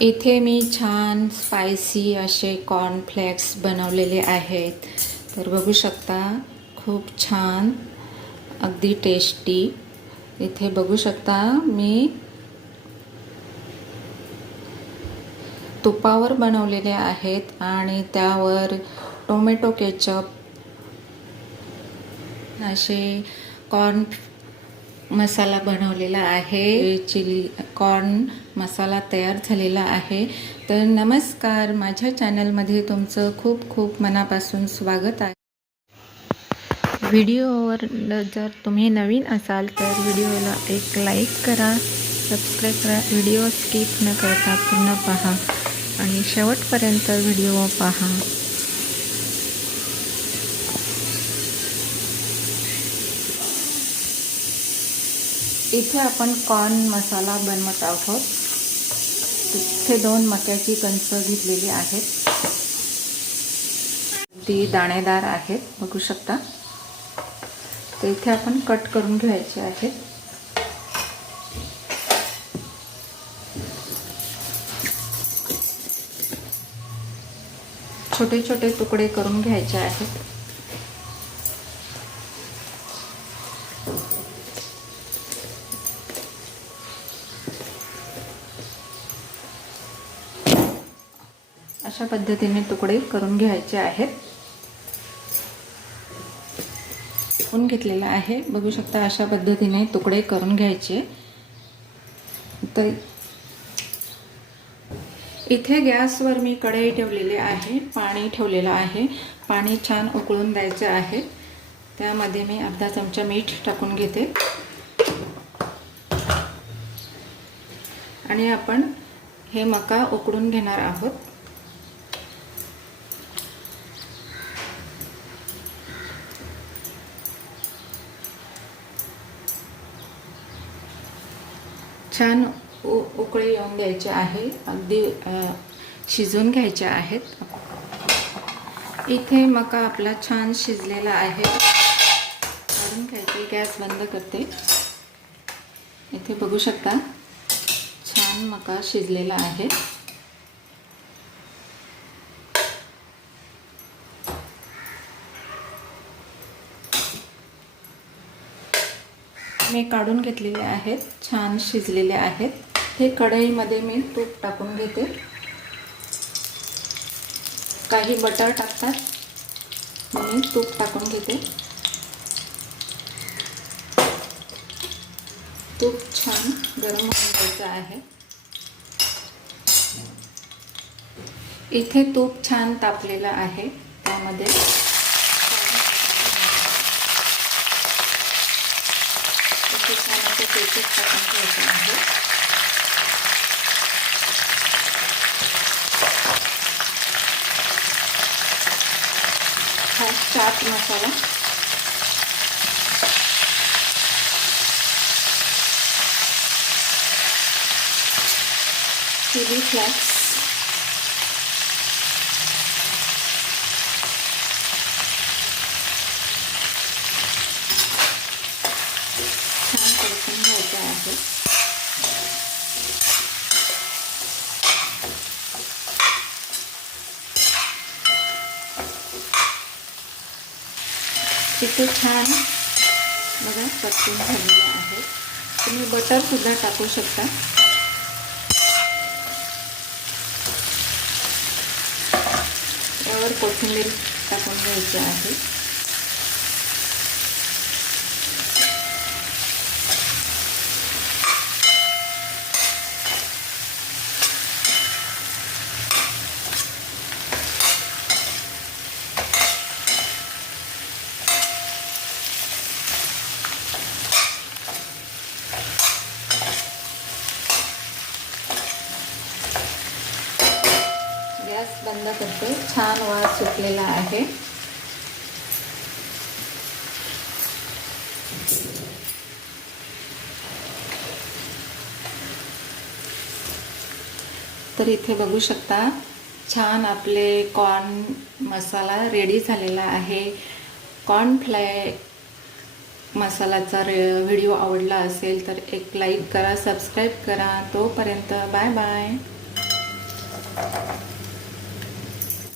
इथे मी छान स्पायसी असे कॉर्नफ्लेक्स बनवलेले आहेत. तर बघू शकता, खूप छान, अगदी टेस्टी. इथे बघू शकता मी तुपावर बनवलेले आहेत आणि त्यावर टोमॅटो केचप असे कॉर्न मसाला बनवलेला आहे. चिली कॉर्न मसाला तयार झालेला आहे. तर नमस्कार, माझ्या चॅनलमध्ये तुमचं खूप खूप मनापासून स्वागत आहे. व्हिडिओवर जर तुम्ही नवीन असाल तर व्हिडिओला एक लाईक करा, सबस्क्राईब करा. व्हिडिओ स्किप न करता पूर्ण पहा आणि शेवटपर्यंत व्हिडिओ पहा. इथे आपण कॉर्न मसाला बनवत आहोत. इथे 2 मक्याची कणसं घेतलेली आहेत. ती दाणेदार आहेत, बघू शकता. तर इथे आपण कट करून घ्यायचे आहेत. छोटे छोटे तुकडे करून घ्यायचे आहेत. अशा पद्धतीने तुकडे करून घ्यायचे आहेत. करून घेतलेला आहे, बघू शकता. अशा पद्धतीने तुकडे करून घ्यायचे. तर इथे गॅसवर मी कढई ठेवलेली आहे, पाणी ठेवलेलं आहे. पाणी छान उकळून द्यायचे आहे. त्यामध्ये मी अर्धा चमचा मीठ टाकून घेते आणि आपण हे मका उकडून घेणार आहोत. छान उकळी येऊन द्यायचे आहे, अगदी शिजवून घ्यायचे आहेत. इथे मका आपला छान शिजलेला आहे. काढून घ्यायचे. गॅस बंद करते. इथे बघू शकता, छान मका शिजलेला आहे. मी काढून घेतलेले आहेत, छान शिजलेले आहेत. हे कढईमध्ये मी तूप टाकून घेते. काही बटर टाकतात, मी तूप टाकून घेते. तूप छान गरम होऊन द्यायचं आहे. इथे तूप छान तापलेलं आहे. त्यामध्ये छान असं केचप टाकून घ्यायचं आहे. हा चाट मसाला, चिली फ्लेक्स, छान परतून घ्यायचं आहे. इथे छान बघा परतून झालेले आहे. तुम्ही बटर सुद्धा टाकू शकता. यावर कोथिंबीर टाकून घ्यायची आहे. गॅस बंद करते. छान वास सुटलेला आहे. तर इथे बघू शकता, छान आपले कॉर्न मसाला रेडी झालेला आहे. मसाल्याचा व्हिडिओ आवडला असेल तर एक लाईक करा, सबस्क्राईब करा. तोपर्यंत बाय बाय.